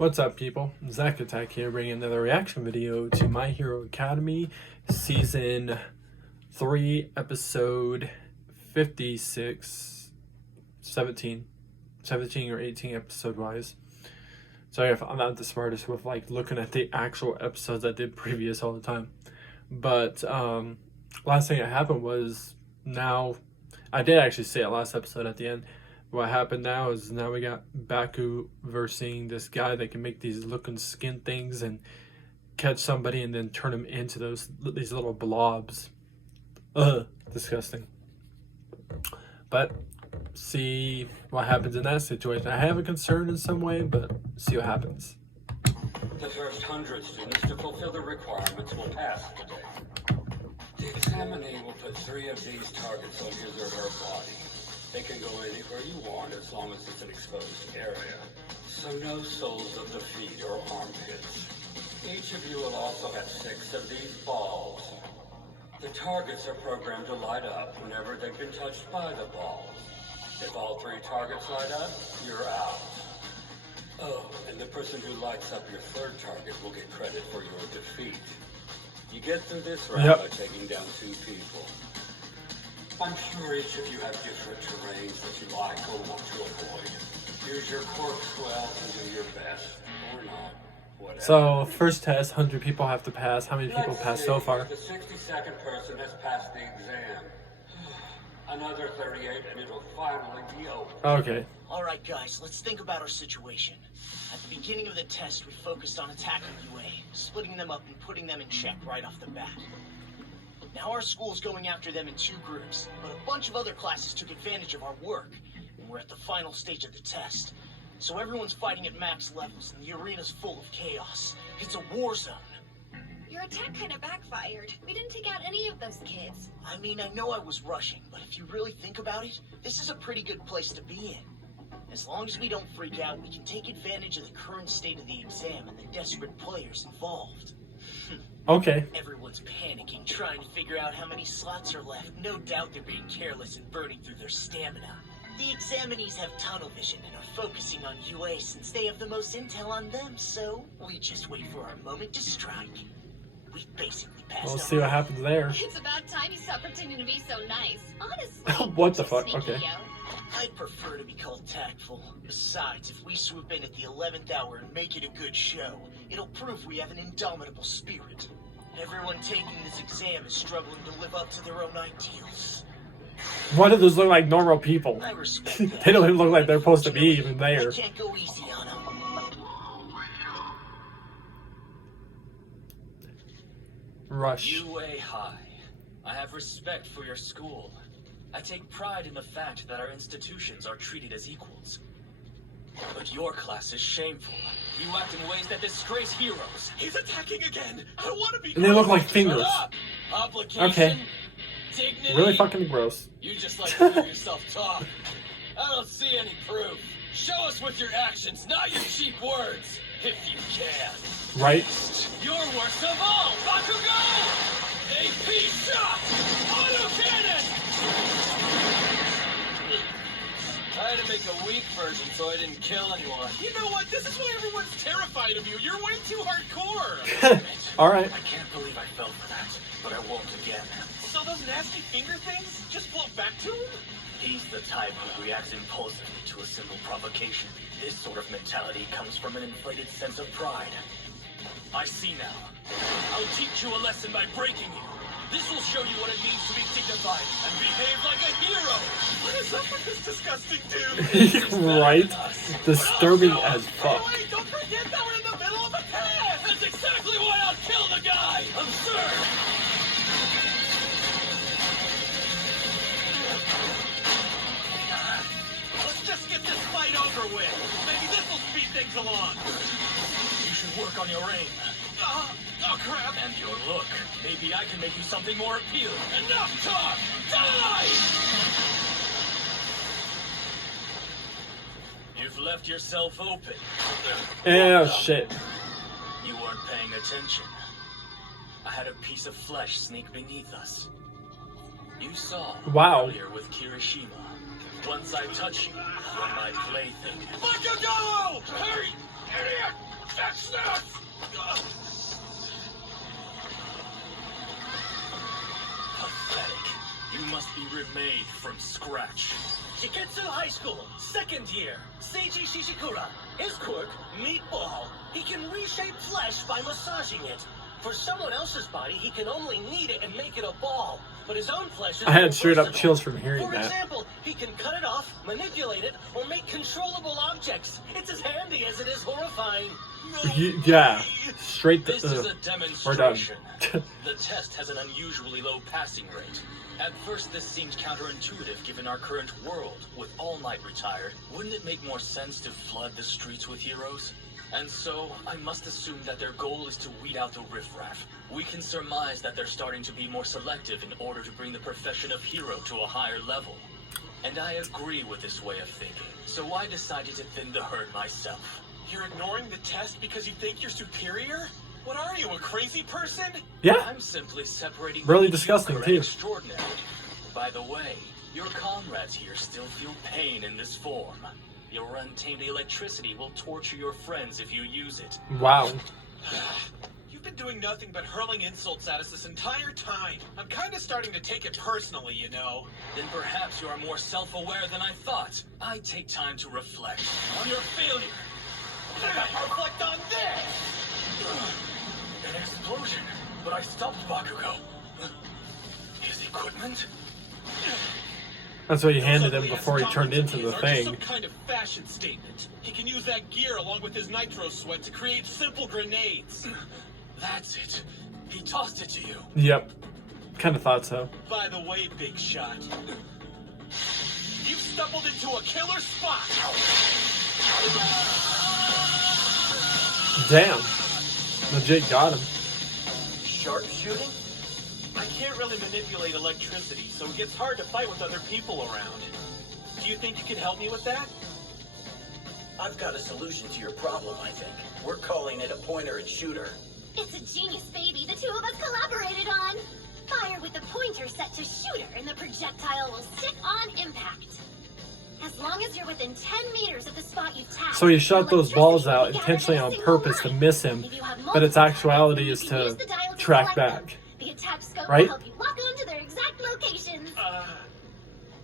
What's up, people? Zach Attack here, bringing another reaction video to My Hero Academia Season 3, Episode 56, 17 or 18 episode-wise. Sorry if I'm not the smartest with, like, looking at the actual episodes I did previous all the time. But, last thing that happened was, now, I did actually say it last episode at the end. What happened now is now we got Baku versing this guy that can make these looking skin things and catch somebody and then turn them into these little blobs. Ugh, disgusting. But see what happens in that situation. I have a concern in some way, but see what happens. The first 100 students to fulfill the requirements will pass today. The examinee will put 3 of these targets on his or her body. They can go anywhere you want as long as it's an exposed area. So no soles of the feet or armpits. Each of you will also have 6 of these balls. The targets are programmed to light up whenever they've been touched by the balls. If all 3 targets light up, you're out. Oh, and the person who lights up your 3rd target will get credit for your defeat. You get through this round by taking down 2 people. I'm sure each of you have different terrains that you like or want to avoid. Use your quirks well and do your best, or not, whatever. So, first test, 100 people have to pass. How many people passed so far? The 62nd person has passed the exam. Another 38 and it'll finally be over. Okay. Alright guys, let's think about our situation. At the beginning of the test, we focused on attacking UA, splitting them up and putting them in check right off the bat. Now our school's going after them in 2 groups, but a bunch of other classes took advantage of our work, and we're at the final stage of the test. So everyone's fighting at max levels, and the arena's full of chaos. It's a war zone. Your attack kind of backfired. We didn't take out any of those kids. I mean, I know I was rushing, but if you really think about it, this is a pretty good place to be in. As long as we don't freak out, we can take advantage of the current state of the exam and the desperate players involved. Okay. Everyone's panicking, trying to figure out how many slots are left. No doubt they're being careless and burning through their stamina. The examinees have tunnel vision and are focusing on UA since they have the most intel on them, so we just wait for our moment to strike. We basically passed. We'll see what happens there. It's about time you stop pretending to be so nice. Honestly. What the fuck? Okay. I'd prefer to be called tactful. Besides, if we swoop in at the 11th hour and make it a good show, it'll prove we have an indomitable spirit. Everyone taking this exam is struggling to live up to their own ideals. Why do those look like normal people? I respect that. They don't even look like they're supposed to be even there. I can't go easy on them. Rush. UA High. I have respect for your school. I take pride in the fact that our institutions are treated as equals. But your class is shameful. You act in ways that disgrace heroes. He's attacking again. I don't want to be. And they look like fingers. Obligation, Okay. dignity. Really fucking gross. You just like to hear yourself talk. I don't see any proof. Show us with your actions, not your cheap words, if you can. Right? You're worst of all, Bakugo! AP shot! Autocannon! I had to make a weak version so I didn't kill anyone. You know what? This is why everyone's terrified of you. You're way too hardcore. Alright. I can't believe I fell for that, but I won't again. So those nasty finger things just float back to him? He's the type who reacts impulsively to a simple provocation. This sort of mentality comes from an inflated sense of pride. I see now. I'll teach you a lesson by breaking you. This will show you what it means to be dignified and behave like a hero. What is up with this disgusting dude? Right? Disturbing as fuck. Wait, don't forget that we're in the middle of a test. That's exactly why I'll kill the guy! Absurd! Let's just get this fight over with. Maybe this will speed things along. You should work on your aim. Oh, crap. And your look. Maybe I can make you something more appealing. Enough talk! Die! You've left yourself open. Oh shit. You weren't paying attention. I had a piece of flesh sneak beneath us. You saw earlier with Kirishima. Once I touch you, you're my plaything. Bakugo! Hurry! Idiot! made from scratch. Shiketsu High School, second year, Seiji Shishikura. His quirk, Meatball. He can reshape flesh by massaging it. For someone else's body, he can only knead it and make it a ball. But his own flesh is I had straight up versatile. chills from hearing For that. example, he can cut it off, manipulate it, or make controllable objects. It's as handy as it is horrifying. Yeah, straight to This is a we're done. demonstration. The test has an unusually low passing rate. At first, this seemed counterintuitive given our current world. With All Might retired, wouldn't it make more sense to flood the streets with heroes? And so, I must assume that their goal is to weed out the riffraff. We can surmise that they're starting to be more selective in order to bring the profession of hero to a higher level. And I agree with this way of thinking, so I decided to thin the herd myself. You're ignoring the test because you think you're superior? What are you, a crazy person? Yeah, I'm simply separating really the disgusting, mediocre and too. extraordinary. By the way, your comrades here still feel pain in this form. Your untamed electricity will torture your friends if you use it. Wow. You've been doing nothing but hurling insults at us this entire time. I'm kind of starting to take it personally, you know. Then perhaps you are more self-aware than I thought. I take time to reflect on your failure. Reflect on this! An explosion, but I stopped Bakugo. His equipment? That's what he handed him Those before he ugly-ass turned into the comments are just thing. some kind of fashion statement. He can use that gear along with his nitro sweat to create simple grenades. That's it. He tossed it to you. Yep. Kind of thought so. By the way, Big Shot, you've stumbled into a killer spot. Damn. Legit got him. Sharpshooting? I can't really manipulate electricity, so it gets hard to fight with other people around. Do you think you can help me with that? I've got a solution to your problem, I think. We're calling it a pointer and shooter. It's a genius baby the two of us collaborated on. Fire with the pointer set to shooter, and the projectile will stick on impact. As long as you're within 10 meters of the spot you've tapped. So he shot the those balls electricity out will be intentionally gathered on in a single purpose to line. miss him, If you have but its multiple actuality targets, is you can use to the dial track select them. back. The attached scope Right? will help you lock onto their exact locations.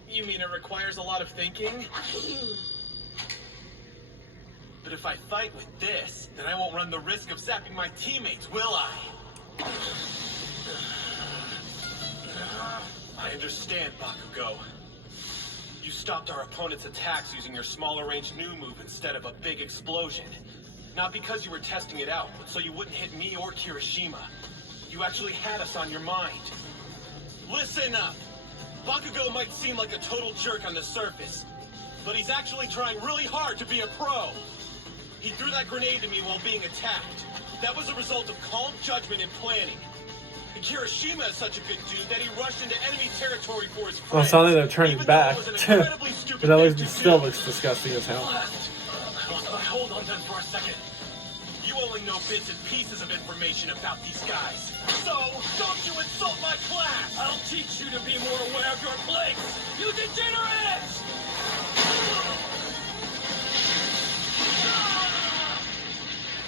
You mean it requires a lot of thinking? But if I fight with this, then I won't run the risk of zapping my teammates, will I? I understand, Bakugo. You stopped our opponent's attacks using your smaller range new move instead of a big explosion. Not because you were testing it out, but so you wouldn't hit me or Kirishima. You actually had us on your mind. Listen up! Bakugo might seem like a total jerk on the surface, but he's actually trying really hard to be a pro. He threw that grenade to me while being attacked. That was a result of calm judgment and planning. And Kirishima is such a good dude that he rushed into enemy territory for his friends. Well, it's not like they're turning even though back. it was an incredibly stupid But that thing looks, to still do. looks disgusting as hell. Blast! I lost my hold on them for a second. You only know bits and pieces of information about these guys. So, don't you insult my class! I'll teach you to be more aware of your place, you degenerates!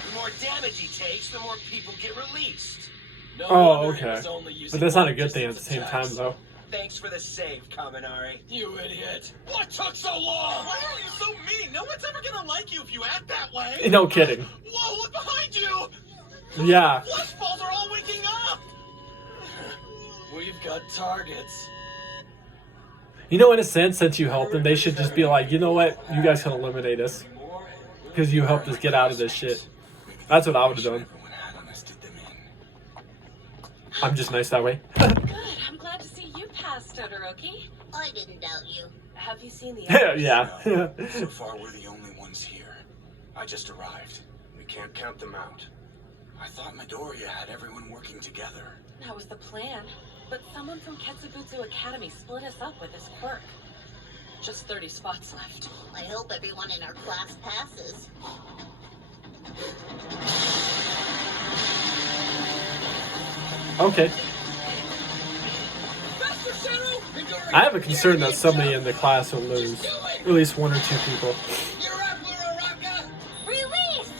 The more damage he takes, the more people get released. No Oh, wonder he okay. was only using But that's not a long good thing at the distance same time, attacks. though. Thanks for the save, Kaminari. You idiot. What took so long? Why are you so mean? No one's ever gonna like you if you act that way. No kidding. Whoa, look behind you! Yeah. Flush balls are all waking up! We've got targets. You know, in a sense, since you helped them, they should just be like, you know what? You guys can eliminate us. Because you helped us get out of this shit. That's what I would have done. I'm just nice that way. Good. I'm glad to see you pass, Todoroki. I didn't doubt you. Have you seen the others? Yeah. So far, we're the only ones here. I just arrived. We can't count them out. I thought Midoriya had everyone working together. That was the plan. But someone from Ketsubutsu Academy split us up with his quirk. Just 30 spots left. I hope everyone in our class passes. Okay. I have a concern that somebody in the class will lose. At least one or two people. Release!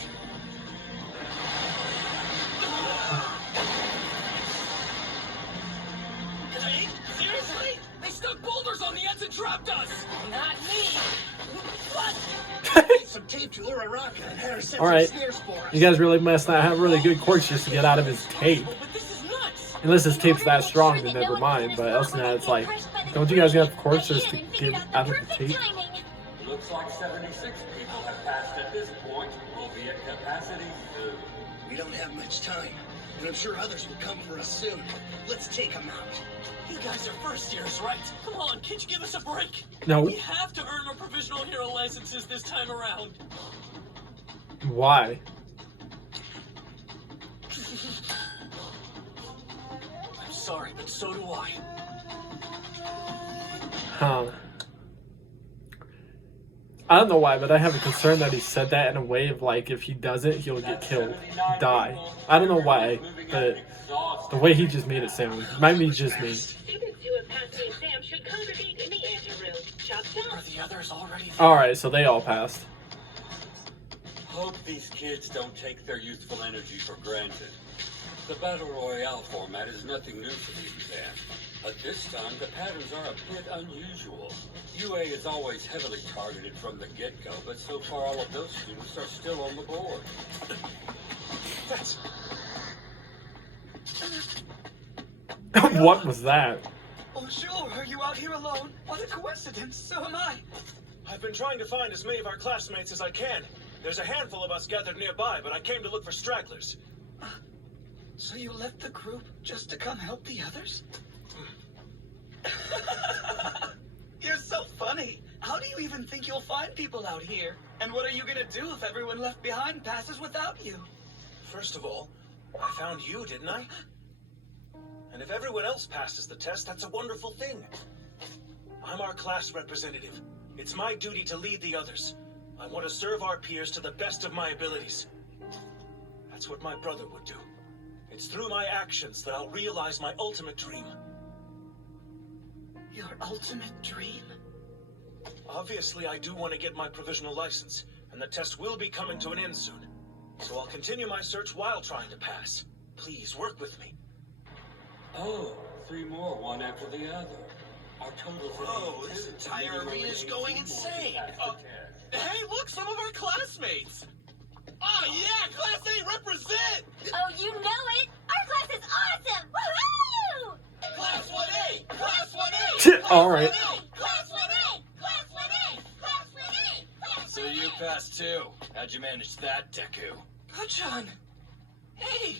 Hey, seriously? They stuck Boulder stopped us! Not me! What? Some tape to Uraraka and had her set All right. some snares for us. You guys really must not have really good quirks just to get out of his tape. But this is nuts! Unless his tape's that strong, then never mind. But else than that, it's like, don't you guys have quirks just to get out of the tape? Looks like 76 people have passed at this point. We'll be at capacity soon. We don't have much time, and I'm sure others will come for us soon. Let's take them out. You guys are first years, right? Come on, can't you give us a break? No. We have to earn our provisional hero licenses this time around. Why? I'm sorry, but so do I. Huh. I don't know why, but I have a concern that he said that in a way of like, if he doesn't, he'll get killed, die. I don't know why, but the way he just made it sound, might be just me. Students who have passed the exam should congregate in the anteroom. Chop Are chop. the others already? Alright, so they all passed. Hope these kids don't take their youthful energy for granted. The Battle Royale format is nothing new for the exam. But this time, the patterns are a bit unusual. UA is always heavily targeted from the get-go, but so far all of those students are still on the board. That's... What was that? Oh, sure. Are you out here alone? What a coincidence. So am I. I've been trying to find as many of our classmates as I can. There's a handful of us gathered nearby, but I came to look for stragglers. So you left the group just to come help the others? You're so funny. How do you even think you'll find people out here? And what are you gonna do if everyone left behind passes without you? First of all, I found you, didn't I? And if everyone else passes the test, that's a wonderful thing. I'm our class representative. It's my duty to lead the others. I want to serve our peers to the best of my abilities. That's what my brother would do. It's through my actions that I'll realize my ultimate dream. Your ultimate dream? Obviously, I do want to get my provisional license, and the test will be coming to an end soon. So I'll continue my search while trying to pass. Please, work with me. Oh, 3 more, one after the other. Our totals are Whoa, 82, this so entire we need arena's 18 going more to insane. pass the test. Hey, look, some of our classmates! Oh yeah, Class A represent! Oh, you know it! Our class is awesome! Woohoo! Class 1A! Class 1A! Alright. Class 1A! Class 1A! Class 1A! Class So you passed too. How'd you manage that, Deku? Kachan! Hey!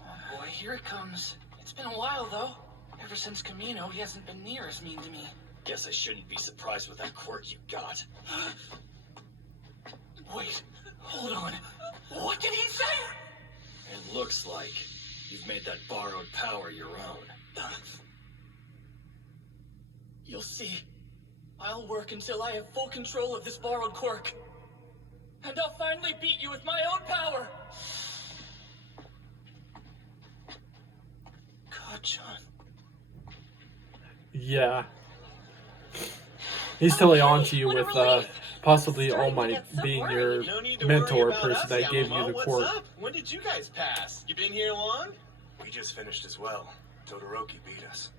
Oh boy, here it comes. It's been a while, though. Ever since Camino, he hasn't been near as mean to me. Guess I shouldn't be surprised with that quirk you got. Wait, hold on. What did he say? It looks like you've made that borrowed power your own. You'll see. I'll work until I have full control of this borrowed quirk. And I'll finally beat you with my own power! Kachan. Yeah. He's totally on to you with possibly All Might being your No need to mentor worry about person us, that gave you Yamamoto. the What's quirk. up? When did you guys pass? You been here long? We just finished as well. Todoroki beat us.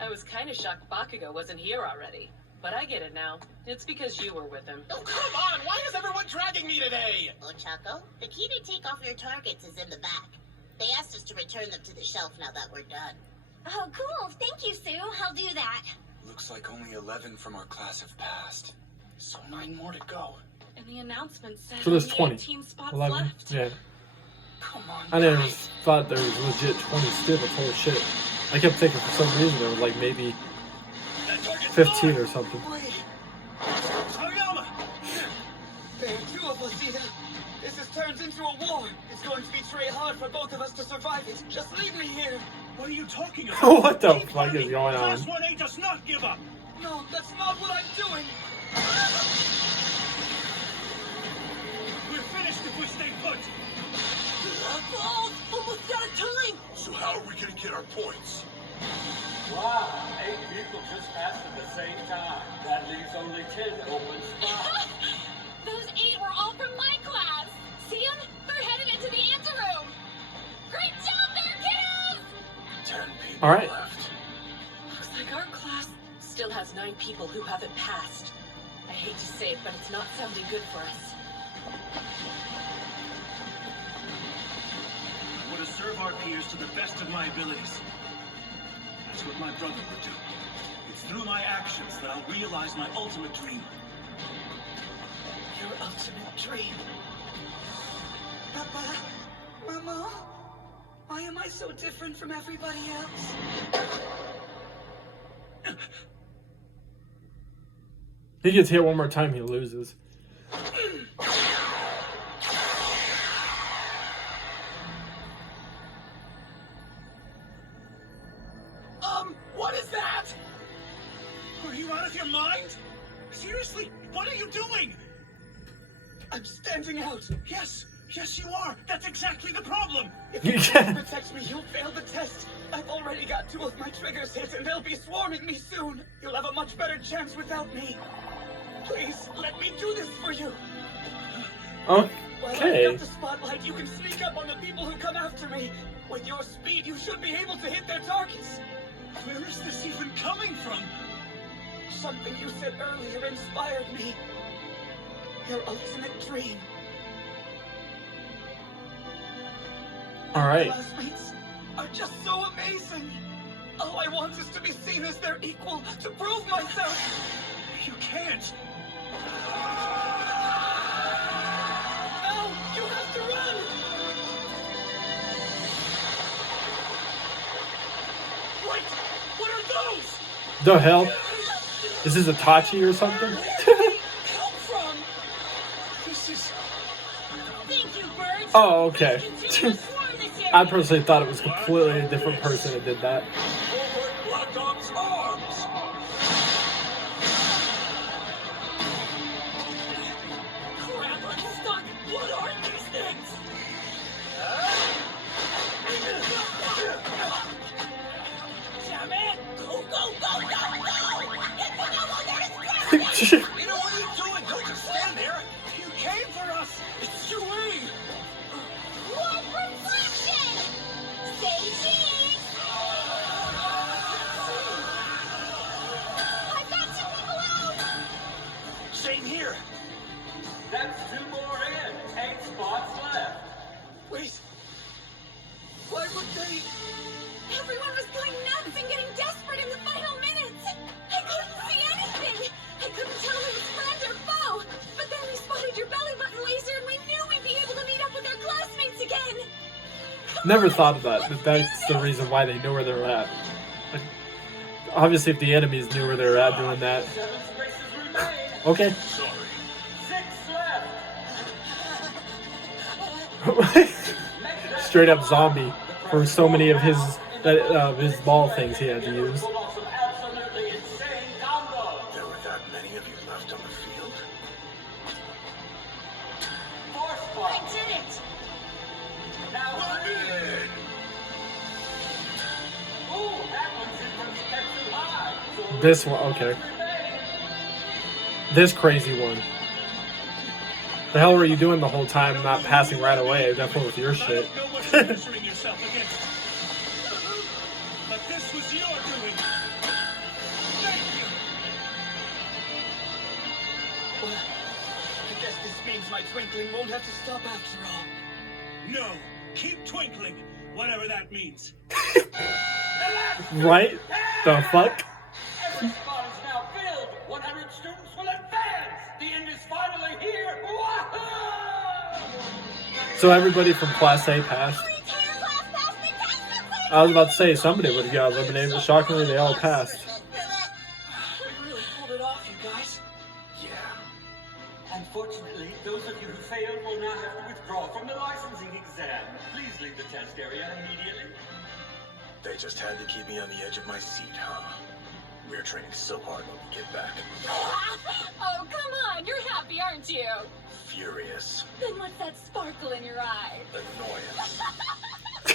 I was kind of shocked Bakugo wasn't here already. But I get it now. It's because you were with him. Oh, come on! Why is everyone dragging me today? Ochako, the key to take off your targets is in the back. They asked us to return them to the shelf now that we're done. Oh, cool. Thank you, Sue. I'll do that. Looks like only 11 from our class have passed. So 9 more to go. And the announcement said So there's only 20. 18 spots 11. left. Yeah. Come on, I never guys. thought there was legit 20 students. Holy shit. I kept thinking for some reason there was like maybe 15 or something. Wait. Toyama! There are 2 of us, Ida. This has turned into a war. It's going to be very hard for both of us to survive it. Just leave me here. What are you talking about? What the fuck is going on? Class 1A does not give up! No, that's not what I'm doing. We're finished if we stay put! Balls! Almost out of time! So how are we gonna get our points? Wow, 8 people just passed at the same time. That leaves only 10 open spots. Those 8 were all from my class. See them? They're headed into the anteroom. Great job there, kiddos! 10 people Alright. left. Looks like our class still has 9 people who haven't passed. I hate to say it, but it's not sounding good for us. I would serve our peers to the best of my abilities. That's what my brother would do. It's through my actions that I'll realize my ultimate dream. Your ultimate dream. Papa, Mama, why am I so different from everybody else? He gets hit one more time, he loses. What is that? Are you out of your mind? Seriously, what are you doing? I'm standing out. Yes, you are. That's exactly the problem. If you can't protect me, you'll fail the test. I've already got 2 of my triggers hit, and they'll be swarming me soon. You'll have a much better chance without me. Please, let me do this for you. While Okay. I've got the spotlight, you can sneak up on the people who come after me. With your speed, you should be able to hit their targets. Where is this even coming from? Something you said earlier inspired me. Your ultimate dream. Alright. My classmates are just so amazing. All I want is to be seen as their equal, to prove myself. You can't. No, you have to run. Wait, what are those? The hell? Is this Itachi or something? Help from. This is... Thank you, birds. Oh, okay. Continue to swarm this area. I personally thought it was completely a different person that did that. Over Black Ops arms! Crap, I'm stuck. What are these things? Damn it! Go, go, go, go, go! Get to know where there is ground. You know, what are you doing? Don't just stand there! You came for us! It's Yue! Warp reflection! Say cheese! I've got 2 people out! Same here! That's 2 more in. 8 spots left. Wait. Why would they? Everyone was going nuts and getting desperate in the final minutes! I couldn't see anything! I couldn't tell if it was friend or foe! But then we spotted your belly button laser and we knew we'd be able to meet up with our classmates again! Never thought of that. That's the reason why they know where they're at. Like, obviously, if the enemies knew where they're at doing that. 7 spaces remain. Okay. Sorry. 6 left. Straight up zombie for so many of his ball things he had to use. Pull off some absolutely insane combos. There were that many of you left on the field? 4 I spots. did it! Now 3. Ooh, that one's in from Ketsu High. So This one, okay. remain. This crazy one. The hell were you doing the whole time not passing right away? Definitely with your I shit. don't know what you're measuring yourself against. But this was your doing. Thank you. Well, I guess this means my twinkling won't have to stop after all. No, keep twinkling, whatever that means. Right? The fuck? Every spot is now filled. 100 students will advance. The end is finally here. Wahoo! So everybody from Class A passed. Our entire class passed the test and cleared I was about to say somebody would have got eliminated, but shockingly they all passed. We really pulled it off, you guys. Yeah. Unfortunately, those of you who failed will now have to withdraw from the licensing exam. Please leave the test area immediately. They just had to keep me on the edge of my seat, huh? We're training so hard when we get back. Oh, come on! You're happy, aren't you? Furious. Then what's that sparkle in your eye?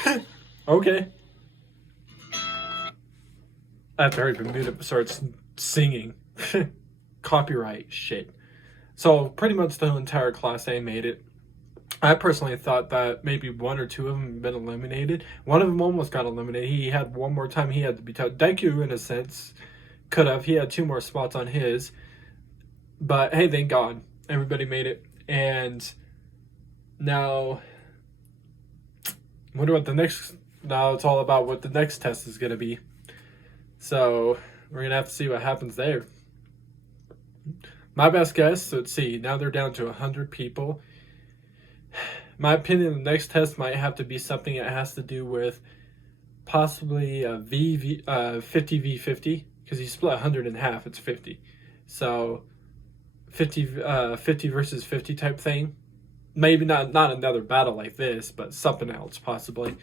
Annoyance. Okay. After Bermuda starts singing. Copyright shit. So pretty much the entire Class A made it. I personally thought that maybe 1 or 2 of them had been eliminated. One of them almost got eliminated. He had one more time he had to be touched. Deku, in a sense, Could have. He had 2 more spots on his. But hey, thank God. Everybody made it. And now, wonder what the next... Now it's all about what the next test is going to be. So we're going to have to see what happens there. My best guess, let's see. Now they're down to 100 people. My opinion, the next test might have to be something that has to do with possibly a 50v50, because you split 100 in half, it's 50. So 50 versus 50 type thing. Maybe not another battle like this, but something else possibly.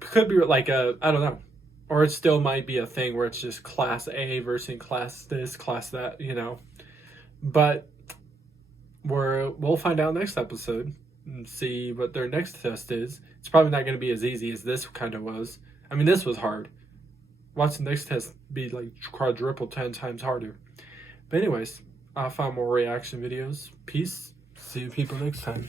Could be like I don't know. Or it still might be a thing where it's just class A versus class this, class that, you know. But we'll find out next episode and see what their next test is. It's probably not going to be as easy as this kind of was. I mean, this was hard. Watch the next test be like quadruple 10 times harder. But anyways, I'll find more reaction videos. Peace. See you people next time.